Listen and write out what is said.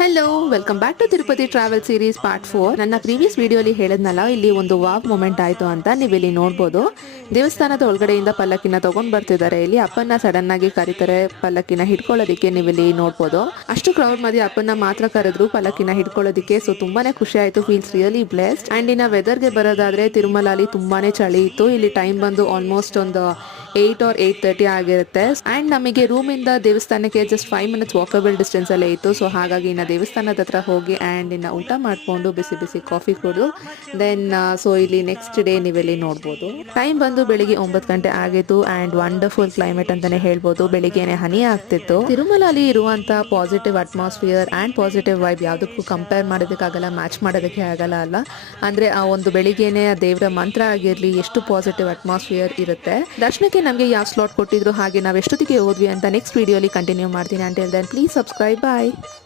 Hello, welcome back to Tirupati travel series part 4. ನನ್ನ previous ವಿಡಿಯೋಲಿ ಹೇಳಿದ್ನಲ್ಲ, ಇಲ್ಲಿ ಒಂದು ವಾವ್ ಮೂಮೆಂಟ್ ಆಯ್ತು ಅಂತ ನೀವು ಇಲ್ಲಿ ನೋಡ್ಬೋದು. ದೇವಸ್ಥಾನದ ಒಳಗಡೆಯಿಂದ ಪಲ್ಲಕ್ಕಿನ ತಗೊಂಡ್ ಬರ್ತಿದ್ದಾರೆ. ಇಲ್ಲಿ ಅಪ್ಪನ್ನ ಸಡನ್ ಆಗಿ ಕರೀತಾರೆ ಪಲ್ಲಕ್ಕಿನ ಹಿಡ್ಕೊಳ್ಳೋದಿಕ್ಕೆ. ನೀವು ಇಲ್ಲಿ ನೋಡ್ಬೋದು, ಅಷ್ಟು ಕ್ರೌಡ್ ಮಧ್ಯೆ ಅಪ್ಪನ್ನ ಮಾತ್ರ ಕರೆದ್ರು ಪಲ್ಲಕ್ಕಿನ ಹಿಡ್ಕೊಳ್ಳೋದಿಕ್ಕೆ. ಸೊ ತುಂಬಾನೇ ಖುಷಿ ಆಯ್ತು. Feels really blessed. ಅಂಡ್ ಇನ್ನ ವೆದರ್ಗೆ ಬರೋದಾದ್ರೆ ತಿರುಮಲಲ್ಲಿ ತುಂಬಾನೇ ಚಳಿ ಇತ್ತು. ಇಲ್ಲಿ ಟೈಮ್ ಬಂದು ಆಲ್ಮೋಸ್ಟ್ ಒಂದು 8 or 8:30 ಆಗಿರುತ್ತೆ. ಅಂಡ್ ನಮಗೆ ರೂಮಿಂದ ದೇವಸ್ಥಾನಕ್ಕೆ ಜಸ್ಟ್ 5 minutes ವಾಕಬಲ್ ಡಿಸ್ಟೆನ್ಸ್ ಅಲ್ಲೇ ಇತ್ತು. ಸೊ ಹಾಗಾಗಿ ಇನ್ನು ದೇವಸ್ಥಾನದ ಹತ್ರ ಹೋಗಿ ಆ್ಯಂಡ್ ಇನ್ನು ಊಟ ಮಾಡಿಕೊಂಡು ಬಿಸಿ ಬಿಸಿ ಕಾಫಿ ಕುಡಿದು ದೆನ್ ಸೊ ಇಲ್ಲಿ ನೆಕ್ಸ್ಟ್ ಡೇ ನೀವೆಲ್ಲಿ ನೋಡ್ಬೋದು. ಟೈಮ್ ಬಂದು ಬೆಳಿಗ್ಗೆ 9 ಗಂಟೆ ಆಗಿತ್ತು. ಆ್ಯಂಡ್ ವಂಡರ್ಫುಲ್ ಕ್ಲೈಮೇಟ್ ಅಂತಾನೆ ಹೇಳ್ಬೋದು. ಬೆಳಿಗ್ಗೆನೆ ಹನಿ ಆಗ್ತಿತ್ತು. ತಿರುಮಲಲ್ಲಿ ಇರುವಂತ positive atmosphere and positive vibe ಯಾವುದಕ್ಕೂ ಕಂಪೇರ್ ಮಾಡೋದಕ್ಕಾಗಲ್ಲ, ಮ್ಯಾಚ್ ಮಾಡೋದಕ್ಕೆ ಆಗಲ್ಲ ಅಲ್ಲ. ಅಂದರೆ ಆ ಒಂದು ಬೆಳಿಗ್ಗೆನೆ ದೇವರ ಮಂತ್ರ ಆಗಿರಲಿ, ಎಷ್ಟು ಪಾಸಿಟಿವ್ ಅಟ್ಮಾಸ್ಫಿಯರ್ ಇರುತ್ತೆ. ದರ್ಶನಕ್ಕೆ ನಮಗೆ ಯಾವ ಸ್ಲಾಟ್ ಕೊಟ್ಟಿದ್ರು, ಹಾಗೆ ನಾವು ಎಷ್ಟೊತ್ತಿಗೆ ಹೋದ್ವಿ ಅಂತ ನೆಕ್ಸ್ಟ್ ವಿಡಿಯೋಲಿ ಕಂಟಿನ್ಯೂ ಮಾಡ್ತೀನಿ. Until then please subscribe. Bye.